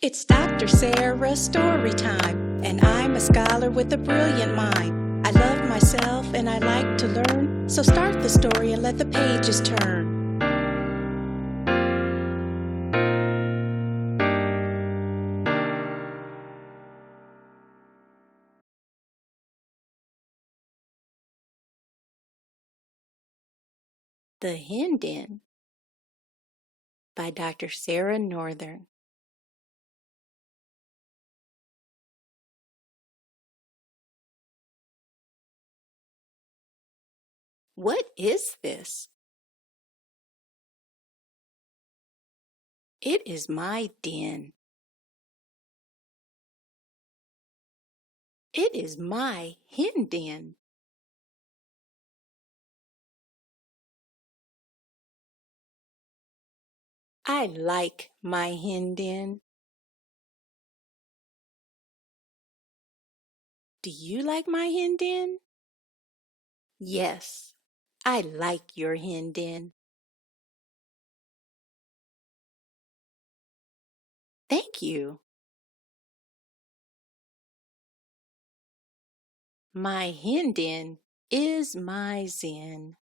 It's Dr. Sara's story time, and I'm a scholar with a brilliant mind. I love myself and I like to learn, so start the story and let the pages turn. The Hen Den by Dr. Sara Northern. What is this? It is my den. It is my hen den. I like my hen den. Do you like my hen den? Yes, I like your hen den. Thank you. My hen den is my zen.